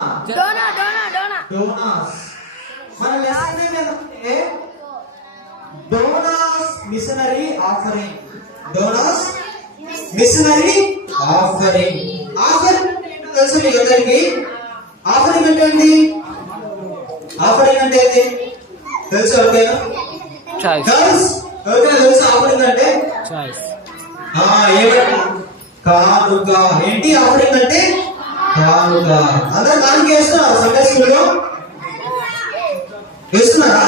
Donna Donna Donna. డోనాస్. మన lesson name ఏంటంటే Donna's missionary offering. Donna's missionary offering. Offering తెలుసు మీకు అందరికి? ఆఫరింగ్ అంటే ఏంటి? ఆఫరింగ్ అంటే ఏంటి? తెలుసు ఎవరికైనా? చాయిస్ గర్ల్స్ ఎవరికైనా తెలుసు ఆఫరింగ్ అంటే? ఏమంటే కానుక ఏంటి ఆఫరింగ్ అంటే? కానుక. అందరూ దానికి వేస్తున్నారు సండే స్కూల్లో? వేస్తున్నారా?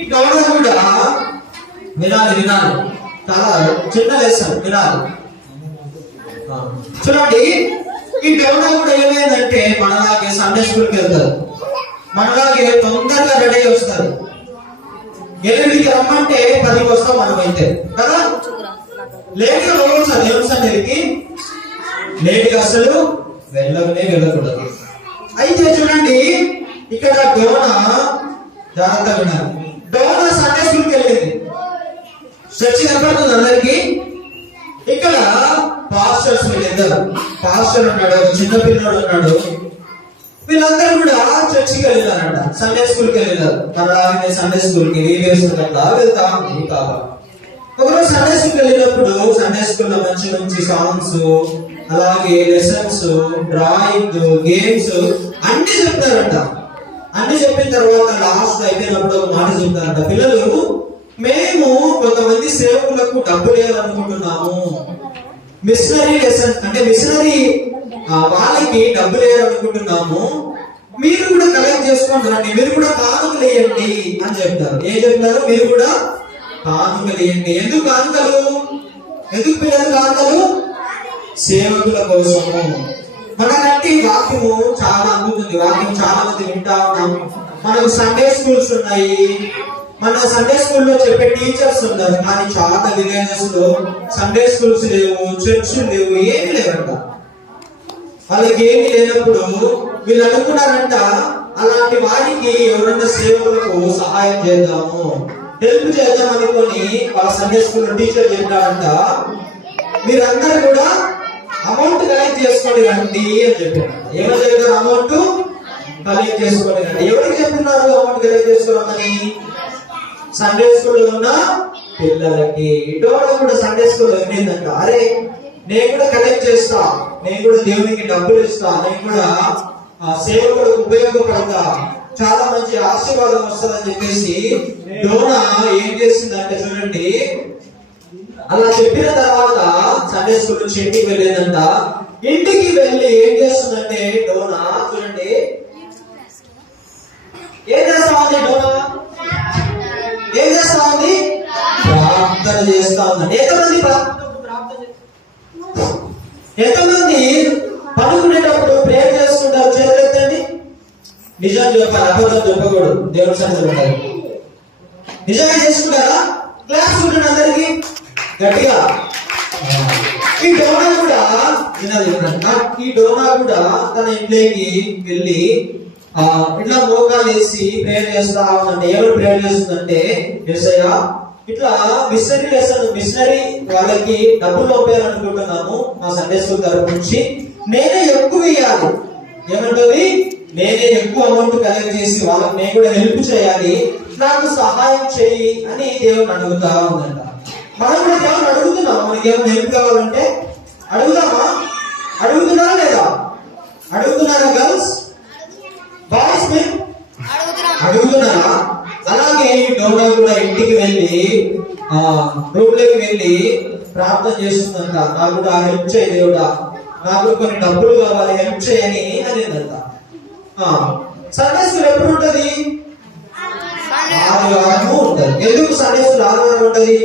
ఈ గౌడ కూడా వినాలి వినాలి. చాలా చిన్న లెసన్ వినాలి. చూడండి ఈ గౌడ కూడా ఏమైందంటే మనలాగే సండే స్కూల్కి వెళ్తారు. మనలాగే తొందరగా రెడీ వస్తారు. ఎనిమిదికి రమ్మంటే పదికి వస్తాం మనం అయితే కదా? లేట్గా సార్ దేవుని సన్నిధికి. లేట్గా అసలు వెళ్ళకనే వెళ్ళకూడదు. అయితే చూడండి ఇక్కడ డోన జాగ్రత్త విన్నారు డోన సండే స్కూల్కి వెళ్ళింది. చర్చి కనపడుతుంది అందరికి. ఇక్కడ పాస్టర్స్ వీళ్ళిద్దరు పాస్టర్ ఉన్నాడు ఒక చిన్న పిల్లడు ఉన్నాడు. వీళ్ళందరూ కూడా చర్చికి వెళ్ళినారంట. సండే స్కూల్కి వెళ్ళినారు. మనలాగే సండే స్కూల్కి వీవేస్ అట్లా వెళ్తా ఉంది ఒకరోజు సండే స్కూల్కి వెళ్ళినప్పుడు సండే స్కూల్లో మంచి మంచి సాంగ్స్ అలాగే లెసన్స్ డ్రాయింగ్ గేమ్స్ అన్ని చెప్తారంట. అన్ని చెప్పిన తర్వాత లాస్ట్ అయిపోయినప్పుడు ఒక మాట చెప్తారంట. పిల్లలు మేము కొంతమంది సేవకులకు డబ్బు లేదనుకుంటున్నాము. మిషనరీ లెసన్ అంటే మిషనరీ వాళ్ళకి డబ్బు లేదనుకుంటున్నాము. మీరు కూడా కలెక్ట్ చేసుకుంటారండి మీరు కూడా కానుకలు వేయండి అని చెప్తారు. ఏం చెప్తారు? మీరు కూడా కానుకలు వేయండి ఎందుకు కానుకలు? ఎందుకు పిల్లలు కానుకలు? సేవకుల కోసము. మనకంటే వాక్యము చాలా అందుతుంది వాక్యం చాలా మంది వింటా ఉన్నాం మనకు సండే స్కూల్స్ ఉన్నాయి. మన సండే స్కూల్లో చెప్పే టీచర్స్ ఉన్నారు. కానీ చాలా విలేజెస్లో సండే స్కూల్స్ లేవు చర్చ్ లేవు ఏమి లేవంట. వాళ్ళకి ఏమి లేనప్పుడు వీళ్ళు అనుకున్నారంట అలాంటి వారికి ఎవరన్నా సేవకులకు సహాయం చేద్దాము. హెల్ప్ చేద్దాం అనుకొని వాళ్ళ సండే స్కూల్ టీచర్ చెప్పారంట. మీరందరూ కూడా అమౌంట్ కలెక్ట్ చేసుకోండి రండి అని చెప్పారు ఏమని చెప్పారు అమౌంట్? కలెక్ట్ చేసుకోండి రండి ఎవరికి చెప్తున్నారు అమౌంట్ కలెక్ట్ చేసుకోవాలని సండే స్కూల్లో ఉన్న పిల్లలకి. ఇటువంటి కూడా సండే స్కూల్లో ఏంటంట అరే నేను కూడా కలెక్ట్ చేస్తా. నేను కూడా దేవునికి డబ్బులు ఇస్తా. నేను కూడా ఆ సేవకులకు ఉపయోగపడతా. చాలా మంచి ఆశీర్వాదం వస్తుందని చెప్పేసి డోనా ఏం చేసిందంటే చూడండి. అలా చెప్పిన తర్వాత సండే స్కూల్ నుంచి ఇంటికి వెళ్ళేదంట. ఇంటికి వెళ్ళి ఏం చేస్తుందంటే డోనా చూడండి. ఏం చేస్తా ఉంది డోనా? ఏం చేస్తా ఉంది ప్రార్థన చేస్తా ఉందండి ఎంతమంది ఎంతమంది పడుకునేటప్పుడు ప్రేమ చేసుకుంటారు చేతులెత్తండి నిజం చెప్పాలి అబద్ధం చెప్పకూడదు. దేవుడు సన్నిధిలో నిజంగా చేసుకుంటారా? క్లాస్ ఉంటుంది అందరికి. గట్టిగా. ఈ డోనా కూడా వినాలి ఈ డోనా కూడా తన ఇంట్లోకి వెళ్ళి ఆ ఇట్లా మోకాలు వేసి ప్రేయర్ చేస్తా ఉందంటే ఎవరు ప్రేయర్ చేస్తుందంటే ఎస్ఐ ఇట్లా మిషనరీ లెసన్ మిషనరీ వాళ్ళకి డబ్బులు పంపాలనుకుంటున్నాము మా సండే స్కూల్ తరపు నుంచి. నేనే ఎక్కువ ఇవ్వాలి ఏమంటుంది? నేనే ఎక్కువ అమౌంట్ కలెక్ట్ చేసి వాళ్ళకి నేను కూడా హెల్ప్ చేయాలి. నాకు సహాయం చేయి అని దేవుడు అడుగుతా ఉందంట. మనం కూడా దేవుని అడుగుతున్నాం మనకి ఏమైనా హెల్ప్ కావాలంటే? అడుగుదామా? అడుగుతున్నారా లేదా? అడుగుతున్నారా గర్ల్స్ బాయ్స్ మీరు అడుగుతున్నారా? అలాగే ఈ డోనా కూడా ఇంటికి వెళ్ళి రూమ్లోకి వెళ్ళి ప్రార్థన చేస్తుందంట. నాకు కూడా హెల్ప్ చేయి దేవుడా. నాకు కొన్ని డబ్బులు కావాలి హెల్ప్ చేయని అనిందంట. ఆ, సండే స్కూల్ ఎప్పుడు ఉంటది? ఆదివారం ఉంటది. ఎందుకు సండే స్కూల్ ఆదివారం ఉంటది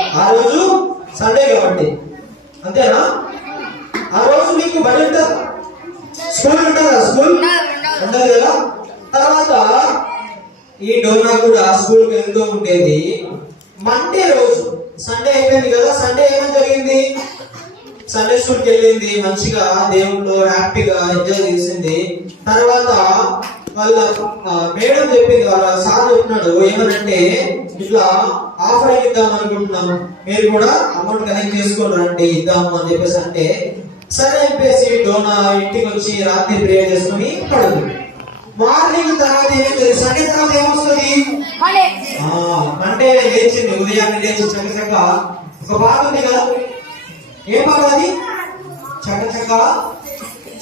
ఆ రోజు సండే కాబట్టి. అంతేనా? ఆ రోజు మీకు బడి ఉంటుందా స్కూల్ ఉంటుందా? స్కూల్? ఉండదు కదా తర్వాత ఈ డోనా కూడా స్కూల్కి వెళ్తూ ఉండేది? మండే రోజు. సండే అయిపోయింది కదా. సండే ఏమని జరిగింది? సండే స్కూల్కి వెళ్ళింది. మంచిగా దేవుళ్ళు హ్యాపీగా ఎంజాయ్ చేసింది. తర్వాత వాళ్ళ ఆ, మేడం చెప్పింది వాళ్ళ సార్ చెప్పినాడు ఏమనంటే ఇట్లా ఆఫర్ ఇద్దాం అనుకుంటున్నాం. మీరు కూడా అమౌంట్ కనెక్ట్ చేసుకొని రండి ఇద్దాము అని చెప్పేసి అంటే సరే చెప్పేసి డోనా ఇంటికి వచ్చి రాత్రి ప్రేయర్ చేసుకుని పడుకుంది. మార్నింగ్ తర్వాత ఏం సండే తర్వాత ఏమొస్తుంది? అంటే లేచింది ఉదయాన్నే లేచి చక్క చక్క ఒక పాట ఉంది కదా? ఏ పాట అది? చక్క చక్క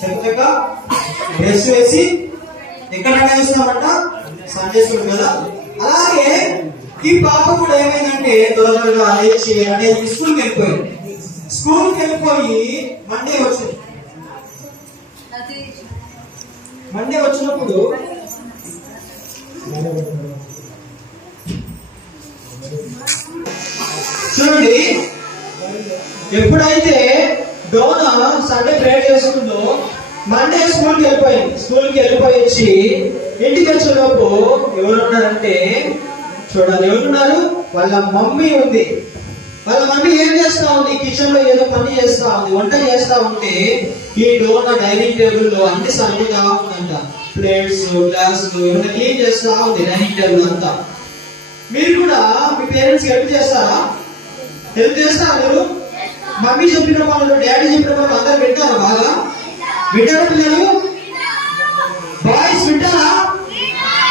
చక్క చక్క డ్రెస్ వేసి ఎక్కడ వేస్తామంట సండే కదా? అలాగే ఈ పాప కూడా ఏమైందంటే త్వరగా లేచి అంటే స్కూల్కి వెళ్ళిపోయింది స్కూల్కి వెళ్ళిపోయి మండే వచ్చింది. మండే వచ్చినప్పుడు చూడండి ఎప్పుడైతే డోన సండే ప్రేయర్ చేసుకుందో మండే స్కూల్కి వెళ్ళిపోయింది స్కూల్కి వెళ్ళిపోయి వచ్చి ఇంటికి వచ్చేలోపు ఎవరు ఉన్నారంటే చూడాలి ఎవరున్నారు? వాళ్ళ మమ్మీ ఉంది. వాళ్ళ మమ్మీ ఏం చేస్తా ఉంది? కిచెన్లో ఏదో పని చేస్తా ఉంది. వంట చేస్తా ఉంటే ఈ డోన డైనింగ్ టేబుల్లో అన్ని సరిగ్గా ఉందంట. ప్లేట్స్ గ్లాస్ ఇవన్నీ క్లీన్ చేస్తా ఉంది డైనింగ్ టేబుల్ అంతా. మీరు కూడా మీ పేరెంట్స్ హెల్ప్ చేస్తారా? హెల్ప్ చేస్తారా మీరు? మమ్మీ చెప్పిన పనులు డాడీ చెప్పిన పనులు అందరు వింటారా బాగా? వింటారా పిల్లలు బాయ్స్ వింటారా?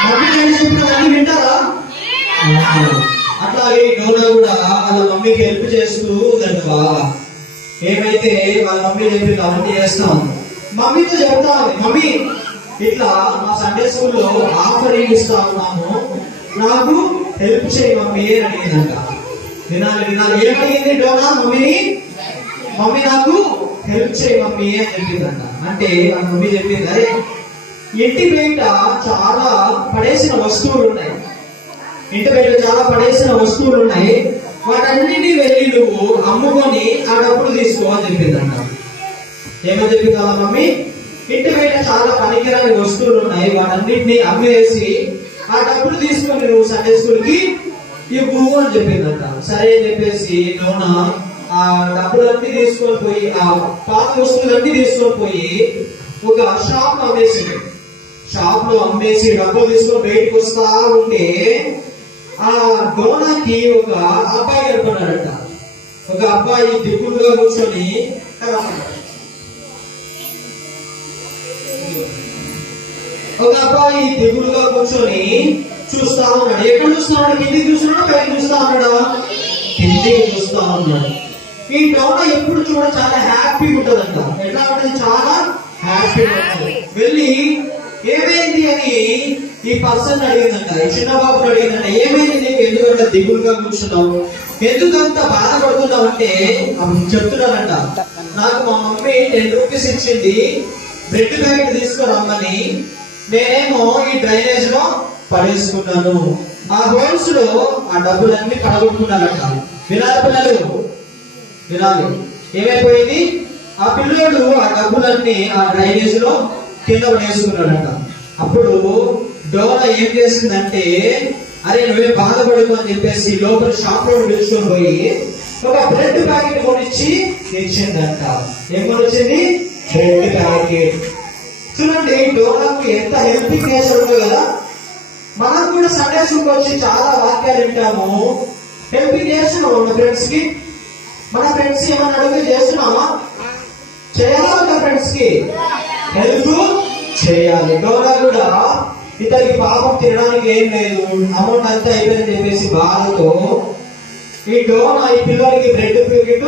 మమ్మీ డాడీ చెప్పిన వింటారా? అట్లాగే డోనా కూడా వాళ్ళ మమ్మీకి హెల్ప్ చేస్తూ ఉందండి ఏమైతే వాళ్ళ మమ్మీ చెప్పింది అవన్నీ చేస్తాం. మమ్మీతో చెప్తా మమ్మీ ఇట్లా మా సండే స్కూల్లో ఆఫర్ ఇస్తా ఉన్నాము? నాకు హెల్ప్ చేయి మమ్మీ అని అడిగిందంట. వినాలి వినాలి. ఏమడిగింది డోనా మమ్మీని? మమ్మీ నాకు హెల్ప్ చేయి మమ్మీ అని చెప్పిందంట అంటే ఆ మమ్మీ చెప్పింది అరే ఇంటి బయట చాలా పడేసిన వస్తువులు ఉన్నాయి ఇంటి బయట చాలా పడేసిన వస్తువులు ఉన్నాయి వాటన్నిటిని వెళ్ళి నువ్వు అమ్ముకొని ఆ డబ్బులు తీసుకో అని చెప్పిందంట ఏమని చెప్పిందా మమ్మీ? ఇంటి బయట చాలా పనికిరాని వస్తువులు ఉన్నాయి వాటన్నిటిని అమ్మేసి ఆ డబ్బులు తీసుకొని నువ్వు సండే స్కూల్కి ఇవ్వు అని చెప్పిందంట. సరే అని చెప్పేసి నూన ఆ డబ్బులన్నీ తీసుకొని పోయి ఆ పాత వస్తువులన్నీ తీసుకొని పోయి ఒక షాప్లో అమ్మేసింది షాప్లో అమ్మేసి డబ్బులు తీసుకొని బయటకు వస్తా ఉంటే ఆ డోనాకి ఒక అబ్బాయి కనపడ్డాడట. ఒక అబ్బాయి దిగులుగా కూర్చొని కనపడ్డాడు. ఒక అబ్బాయి దిగులుగా కూర్చొని చూస్తా ఉన్నాడు. ఎక్కడ చూస్తున్నాడు కిందికి చూస్తున్నాడు? పైకి చూస్తా ఉన్నాడా? కిందికి చూస్తా ఉన్నాడు. ఈ డౌన ఎప్పుడు చూడ చాలా హ్యాపీగా ఉంటుందంట. ఎట్లా ఉంటుంది? చాలా హ్యాపీగా ఉంటుంది. వెళ్ళి ఏమైంది అని ఈ పర్సన్ అడిగిందంట. ఈ చిన్న బాబు అడిగిందంట ఏమైంది నీకు? ఎందుకంటే దిగులుగా కూర్చున్నావు? ఎందుకంత బాధపడుతున్నావు? అంటే చెప్తున్నానంట నాకు మా మమ్మీ టెన్ రూపీస్ ఇచ్చింది. బ్రెడ్ ప్యాకెట్ తీసుకురమ్మని నేనేమో ఈ డ్రైనేజ్లో పడేసుకున్నాను. ఆ హోల్స్లో ఆ డబ్బులన్నీ కడగొట్టుకున్నానంట వినాలి పిల్లలు వినాలి. ఏమైపోయింది? ఆ పిల్లోడు ఆ డబ్బులన్నీ ఆ డ్రైనేజ్లో కింద వేసుకున్నాడట అప్పుడు డోలా ఏం చేసిందంటే అరే నువ్వే బాధపడుకు అని చెప్పేసి లోపల షాప్లో పిలుచుకొని పోయి ఒక బ్రెడ్ ప్యాకెట్ కొనిచ్చి తెచ్చిందంట. ఏం కొనిచ్చింది? Bread packet. చూడండి డోలాకు ఎంత హెల్పింగ్ నేచర్ ఉంది కదా. మనం కూడా సండే స్కూల్కి వచ్చి చాలా వాక్యాలు వింటాము. హెల్పింగ్ చేస్తున్నాం మన ఫ్రెండ్స్కి మన ఫ్రెండ్స్ ఏమన్నా అడిగితే చేస్తున్నామా చేయాలా మన ఫ్రెండ్స్కి? హెల్ప్ చేయాలి. గౌరవ కూడా ఇతనికి పాపం తినడానికి ఏం లేదు. అమౌంట్ అంతా అయిపోయిందని చెప్పేసి బాధతో ఈ డోన్ ఈ పిల్లలకి బ్రెడ్ ప్యాకెట్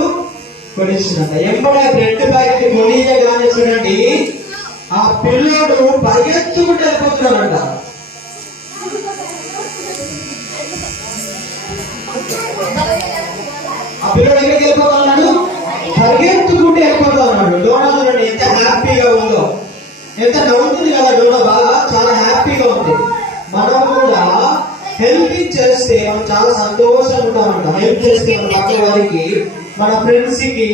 కొనిస్తుందంట ఎంబడే బ్రెడ్ ప్యాకెట్ కొనియగానే చూడండి ఆ పిల్లోడు పరిగెత్తుకుంటూ వెళ్ళిపోతున్నాడంట. పిల్లడు ఎక్కడికి వెళ్ళిపోతా ఉన్నాడు పరిగెత్తుకుంటూ వెళ్ళిపోతా ఉన్నాడు డోనా చూడండి ఎంత హ్యాపీగా ఉందో. ఎంత నవ్వుతుంది కదా డోనా బాగా చాలా హ్యాపీగా ఉంది. మనం కూడా హెల్ప్ చేస్తే మనం చాలా సంతోషంగా ఉంటామంట. హెల్ప్ చేస్తే మన పక్క వారికి మన ఫ్రెండ్స్కి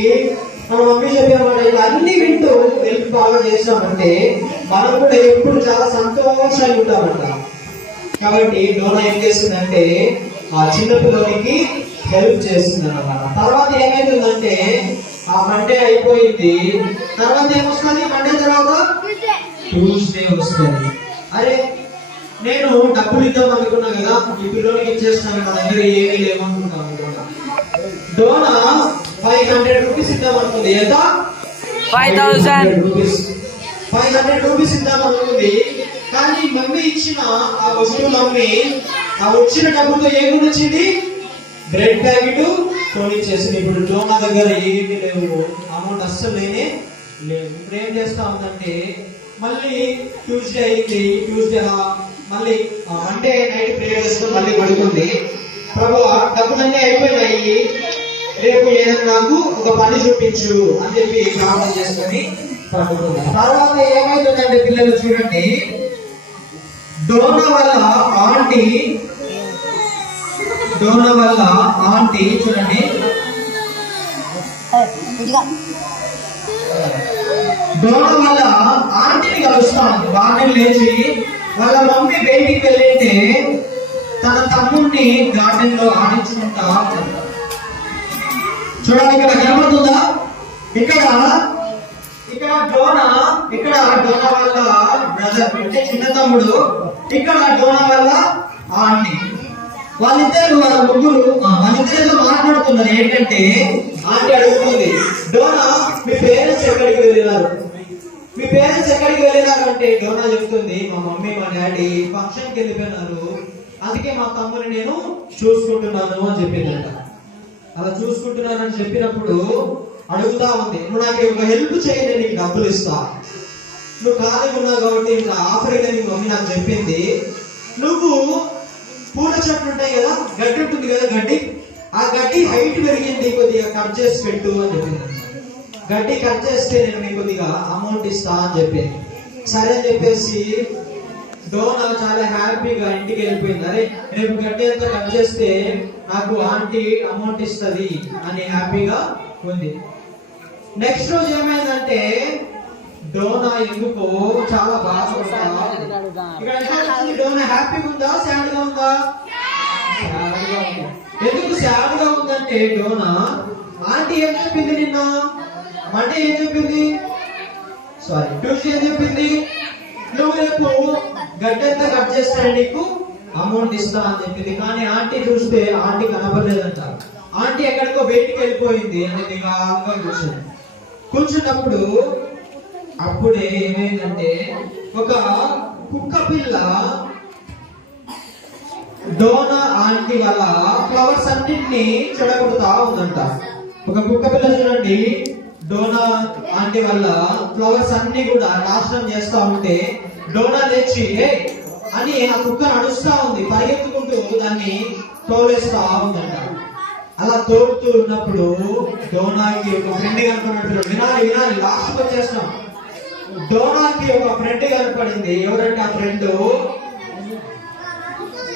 మన మమ్మీ చెప్పిన ఇలా అన్ని వింటూ హెల్ప్ బాగా చేసినామంటే మనం కూడా ఎప్పుడు చాలా సంతోషంగా ఉంటామంట. కాబట్టి డోనా ఏం చేసిందంటే ఆ చిన్న పిల్లలకి హెల్ప్ చేస్తుంది అనమాట తర్వాత ఏమైతుందంటే ఆ మండే అయిపోయింది. తర్వాత ఏమొస్తుంది? మండే తర్వాత ట్యూస్డే వస్తుంది. అరే నేను డబ్బులు ఇద్దాం అనుకున్నా కదా ఈ పిల్లలకి ఇచ్చేస్తాను నా దగ్గర ఏమీ లేవనుకుంటాను డోనా ఫైవ్ హండ్రెడ్ రూపీస్ ఇద్దాం అనుకుంది. ఎంత? 5,000. ఫైవ్ హండ్రెడ్ రూపీస్ ఇద్దాం అనుకుంది. కానీ మమ్మీ ఇచ్చిన ఆ వస్తువులు అమ్మి ఆ వచ్చిన డబ్బుతో ఏం వచ్చింది? బ్రెడ్ ప్యాకెట్ కొనిచ్చేసింది ఇప్పుడు డోనా దగ్గర ఏమీ లేవు. అమౌంట్ అస్సలు లేనే లేవు ఇప్పుడు ఏం చేస్తా ఉందంటే మళ్ళీ ట్యూస్డే అయింది ట్యూస్డే మళ్ళీ మండే నైట్ ప్రేయర్ చేస్తూ మళ్ళీ పడుతుంది. ప్రభు డబ్బులన్నీ అయిపోయినాయి. రేపు ఏదైనా నాకు ఒక పని చూపించు అని చెప్పి ప్రార్థన చేసుకొని పడుకుంది తర్వాత ఏమైతుందంటే పిల్లలు చూడండి. డోనా వల్ల ఆంటీ డోనా వల్ల ఆంటీ చూడండి. డోనా వల్ల ఆంటీని కలుస్తాను మార్నింగ్ లేచి వాళ్ళ మమ్మీ బయటికి వెళ్ళింటే తన తమ్ముడిని గార్డెన్లో ఆడించుకుంటా. చూడండి ఇక్కడ కనబడుతుందా? ఇక్కడ ఇక్కడ డోనా ఇక్కడ డోనా వల్ల బ్రదర్ అంటే చిన్న తమ్ముడు. ఇక్కడ డోనా వల్ల ఆంటీ. వాళ్ళిద్దరు వాళ్ళ ముగ్గురు ఆ, వాళ్ళిద్దరితో మాట్లాడుతున్నారు. ఏంటంటే ఆంటీ అడుగుతుంది డోనా మీ పేరెంట్స్ ఎక్కడికి వెళ్ళినారు? మీ పేరెంట్స్ ఎక్కడికి వెళ్ళినారు అంటే డోనా చెప్తుంది మా మమ్మీ మా డాడీ ఫంక్షన్కి వెళ్ళిపోయినారు. అందుకే మా తమ్ముని నేను చూసుకుంటున్నాను అని చెప్పిందంట. అలా చూసుకుంటున్నానని చెప్పినప్పుడు అడుగుతా ఉంది నువ్వు నాకు ఒక హెల్ప్ చేయండి నీకు డబ్బులు ఇస్తా. నువ్వు ఖాళీగా ఉన్నావు కాబట్టి ఇంకా ఆఫర్ అయితే నీ మమ్మీ నాకు చెప్పింది. నువ్వు పూల చెట్లు ఉంటాయి కదా గడ్డి ఉంటుంది కదా గడ్డి? ఆ గడ్డి హైట్ పెరిగింది కొద్దిగా కట్ చేసి పెట్టు అని చెప్పింది. గడ్డి కట్ చేస్తే నేను నీకు కొద్దిగా అమౌంట్ ఇస్తా అని చెప్పింది. సరే అని చెప్పేసి డోనా చాలా హ్యాపీగా ఇంటికి వెళ్ళిపోయింది. అరే రేపు గడ్డి అంతా కట్ చేస్తే నాకు ఆంటీ అమౌంట్ ఇస్తుంది అని హ్యాపీగా ఉంది. నెక్స్ట్ రోజు ఏమైందంటే డోనా ఎందుకు? చాలా బాధపడతా డోనా హ్యాపీగా ఉందా? సాడ్గా ఉందా. గా ఎందుకు సాడ్గా ఉందంటే డోనా ఆంటీ ఏం చెప్పింది నిన్న? మండే ఏం చెప్పింది? సారీ ట్యూస్డే ఏం చెప్పింది? నువ్వు రేపు గడ్డంతా కట్ చేస్తాను నీకు అమౌంట్ ఇస్తా అని చెప్పింది. కానీ ఆంటీ చూస్తే ఆంటీ కనపడలేదంట ఆంటీ ఎక్కడికో బయటికి వెళ్ళిపోయింది అనేది బాగా కూర్చుంది కూర్చున్నప్పుడు అప్పుడే ఏమైందంటే ఒక కుక్క పిల్ల డోనా ఆంటీ వల్ల ఫ్లవర్స్ అన్నింటినీ చెడగొడుతా ఉందంట. ఒక కుక్క పిల్ల చూడండి డోనా ఆంటీ వల్ల ఫ్లవర్స్ అన్ని కూడా నాశనం చేస్తా ఉంటే డోనా లేచి అని ఆ కుక్క నడుస్తా ఉంది పరిగెత్తుకుంటూ దాన్ని తోలేస్తా ఉందంట. అలా తోలుతూ ఉన్నప్పుడు డోనాకి ఒక ఫ్రెండ్ కనుకున్నట్టు వినాలి వినాలి లాస్ట్ వచ్చేస్తాం డోనాకి ఒక ఫ్రెండ్ కనపడింది. ఎవరంటే ఆ ఫ్రెండ్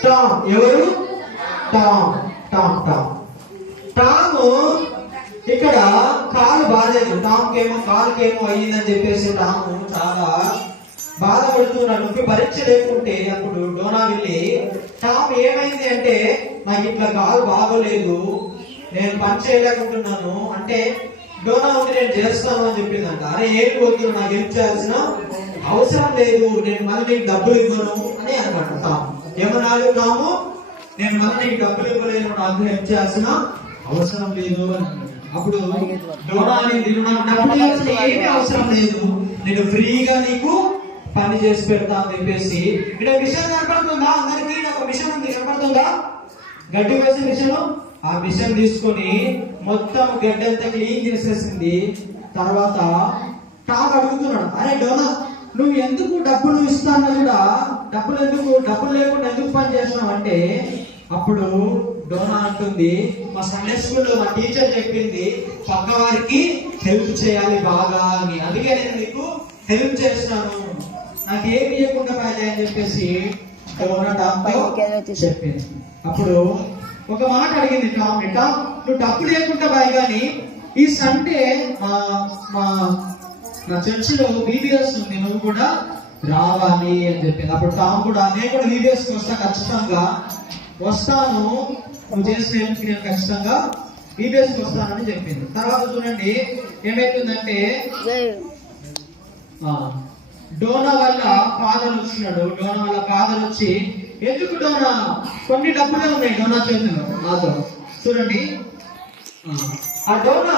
టామ్. ఎవరు? టామ్. Tom Tom. టామ్ ఇక్కడ కాలు బాధలేదు టామ్ కేమో ఏమో అయ్యిందని చెప్పేసి టామ్ చాలా బాధపడుతున్నాడు నొప్పి. పరీక్ష లేకుంటే అప్పుడు డోనా వెళ్ళి టామ్ ఏమైంది అంటే నాకు ఇట్లా కాలు బాగోలేదు. నేను పని చేయలేకుంటున్నాను. అంటే డోనా ఉంది నేను చేస్తాను అని చెప్పిందంట. అరే ఏం వద్దు నాకు ఏం చేయాల్సిన అవసరం లేదు. నేను మళ్ళీ నీకు డబ్బులు ఇవ్వను అని అనమాట. టామ్ ఏమన్నాడు నేను మళ్ళీ నీకు డబ్బులు ఇవ్వలేను నాకు ఏం చేయాల్సిన అవసరం లేదు అని అప్పుడు డోనా అనేది నాకు డబ్బులు ఇవ్వాల్సిన ఏమీ అవసరం లేదు. నేను ఫ్రీగా నీకు పని చేసి పెడతా అని చెప్పేసి. ఇక్కడ మిషన్ కనపడుతుందా? అందరికీ? ఒక మిషన్ ఉంది. కనపడుతుందా? గట్టి వేసే మిషన్? ఆ మిషన్ తీసుకొని మొత్తం గడ్డి అంతా క్లీన్ చేసేసింది. తర్వాత టాక్ అడుగుతున్నాడు. అరే డోనా నువ్వు ఎందుకు డబ్బులు ఇస్తాను కూడా డబ్బులు ఎందుకు డబ్బులు లేకుండా ఎందుకు పని చేస్తున్నావు అంటే అప్పుడు డోనా అంటుంది మా సండే స్కూల్లో మా టీచర్ చెప్పింది పక్క వారికి హెల్ప్ చేయాలి బాగా అని. అందుకే నేను నీకు హెల్ప్ చేస్తాను నాకు ఏమి ఇవ్వకుండా పోయాలి అని చెప్పేసి డోనా చెప్పింది. అప్పుడు ఒక మాట అడిగింది టామ్. టామ్ నువ్వు డబ్బు లేకుండా బాయ్ కానీ ఈ సండే మా మా నా చర్చిలో బీబీఎస్ ఉంది నువ్వు కూడా రావాలి అని చెప్పింది అప్పుడు టామ్ కూడా నేను కూడా బీబీఎస్ వస్తా ఖచ్చితంగా. వస్తాను. నువ్వు చేసిన నేను ఖచ్చితంగా బీబీఎస్ వస్తానని చెప్పింది. తర్వాత చూడండి ఏమైతుందంటే డోనా వల్ల ఫాదర్ వచ్చినాడు. డోనా వల్ల ఫాదర్ వచ్చి ఎందుకు డోనా కొన్ని డబ్బులే ఉన్నాయి డోనా చేతిలో. నాతో చూడండి. ఆ, డోనా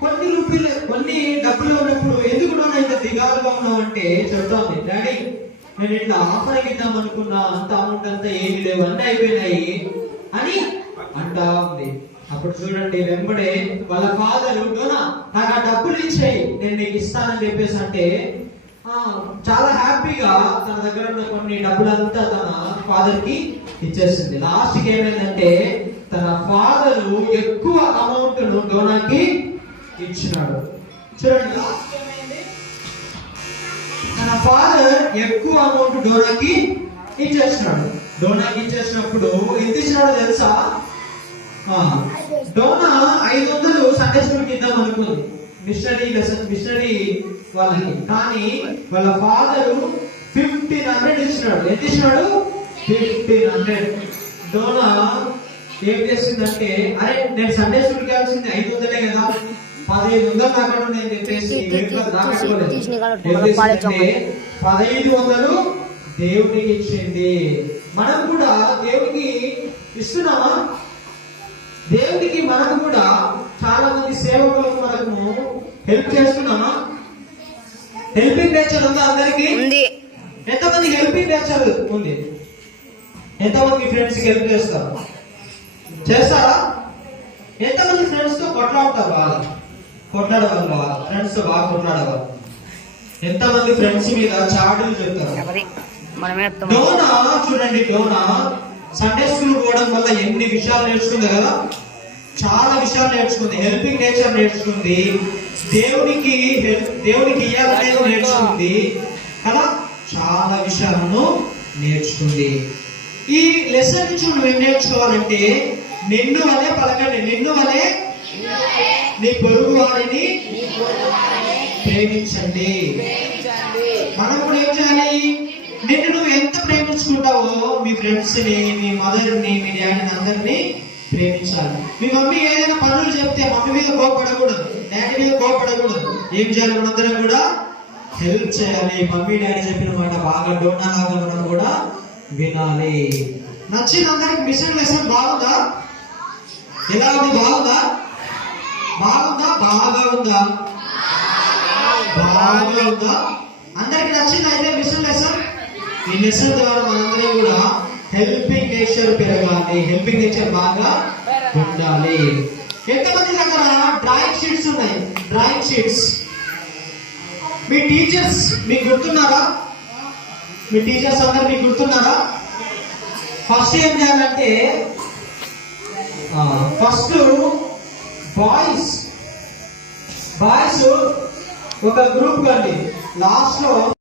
కొన్ని రూపీలు కొన్ని డబ్బులు ఉన్నప్పుడు ఎందుకు డోనా ఇంత దిగాలుగా ఉన్నావు అంటే చెప్తాంది డాడీ నేను ఇట్లా ఆఫర్ ఇద్దాం అనుకున్నా అంత అమౌంట్ అంతా ఏమి లేవు అన్నీ అయిపోయినాయి అని అంటా ఉంది. అప్పుడు చూడండి వెంబడే వాళ్ళ ఫాదర్ డోనా నాకు ఆ డబ్బులు ఇచ్చేయి నేను నీకు ఇస్తానని చెప్పేసి అంటే చాలా హ్యాపీగా తన దగ్గర ఉన్న కొన్ని డబ్బులంతా తన ఫాదర్కి ఇచ్చేసింది. లాస్ట్కి ఏమైందంటే తన ఫాదర్ ఎక్కువ అమౌంట్ను డోనాకి ఇచ్చినాడు. చూడండి లాస్ట్ ఏమైంది? తన ఫాదర్ ఎక్కువ అమౌంట్ డోనాకి ఇచ్చేసినాడు. డోనాకి ఇచ్చేసినప్పుడు ఎంత ఇచ్చినాడో తెలుసా? డోనా ఐదు వందలు సండే స్కూల్కి ఇద్దాం అనుకుంది. మిషనరీ మిషనరీ వాళ్ళకి. కానీ వాళ్ళ ఫాదర్ ఫిఫ్టీన్ హండ్రెడ్ ఇచ్చినాడు. ఎంత ఇచ్చినాడు? Fifteen hundred. డోనా ఏం చేసిందంటే అరే నేను సండే స్కూల్కి వెళ్ళాల్సింది ఐదు వందలే కదా. పదహైదు వందలు దాకా నేను చెప్పేసి పదహైదు వందలు దేవునికి ఇచ్చింది మనం కూడా దేవునికి ఇస్తున్నామా? దేవుడికి మనం కూడా చాలా మంది సేవకులకు మనము హెల్ప్ చేస్తున్నామా హెల్పింగ్ నేచర్ ఉందా అందరికి? ఉంది. ఎంతమంది హెల్పింగ్ నేచర్ ఉంది? ఎంతమంది ఫ్రెండ్స్కి హెల్ప్ చేస్తారు? చేస్తారా? ఎంతమంది ఫ్రెండ్స్తో కొట్లాడతారు బాగా కొట్లాడేవాళ్ళు బాగా ఫ్రెండ్స్తో బాగా కొట్లాడేవాళ్ళు ఎంతమంది ఫ్రెండ్స్ మీద చాటులు చెప్తారు? డోనా? చూడండి డోనా. సండే స్కూల్ పోవడం వల్ల ఎన్ని విషయాలు నేర్చుకుంది కదా? చాలా విషయాలు నేర్చుకుంది. హెల్పింగ్ నేచర్ నేర్చుకుంది. దేవునికి దేవునికి ఇయ్యాలనేది నేర్చుకుంది? కదా? చాలా విషయాలను నేర్చుకుంది. ఈ లెసన్ నుంచి నువ్వు ఏం నేర్చుకోవాలంటే నిన్ను వలే పలకండి. నిన్ను వలే నీ పొరుగు వారిని ప్రేమించండి. మనం కూడా ఏం చేయాలి? నిన్ను నువ్వు ఎంత ప్రేమించుకుంటావో మీ ఫ్రెండ్స్ని మీ మదర్ని మీ డాడీని అందరినీ ప్రేమించాలి మీ మమ్మీ ఏదైనా పనులు చెప్తే మమ్మీ మీద కోపడకూడదు డాడీ మీద కోపడకూడదు ఏం చేయాలి మనందరం కూడా? హెల్ప్ చేయాలి. మమ్మీ డాడీ చెప్పిన మాట బాగా డోనా లాగా మనం కూడా వినాలి. నచ్చిన అందరికి మిషన్ లెసన్ బాగుందా? ఎలా ఉంది? బాగుందా? బాగుందా? బాగా ఉందా? బాగా ఉందా? అందరికి నచ్చింది అయితే మిషన్ లెసన్? ఈ లెసన్ ద్వారా మనందరం కూడా హెల్పింగ్ నేచర్ పెరగాలి. హెల్పింగ్ నేచర్ బాగా ఉండాలి. ఎంతమంది దగ్గర డ్రాయింగ్ షీట్స్ ఉన్నాయి. డ్రాయింగ్ షీట్స్ మీ టీచర్స్ మీకు గుర్తున్నారా? మీ టీచర్స్ అందరు మీకు గుర్తున్నారా? ఫస్ట్ ఏం చేయాలంటే ఫస్ట్ బాయ్స్ బాయ్స్ ఒక గ్రూప్ కండి. లాస్ట్లో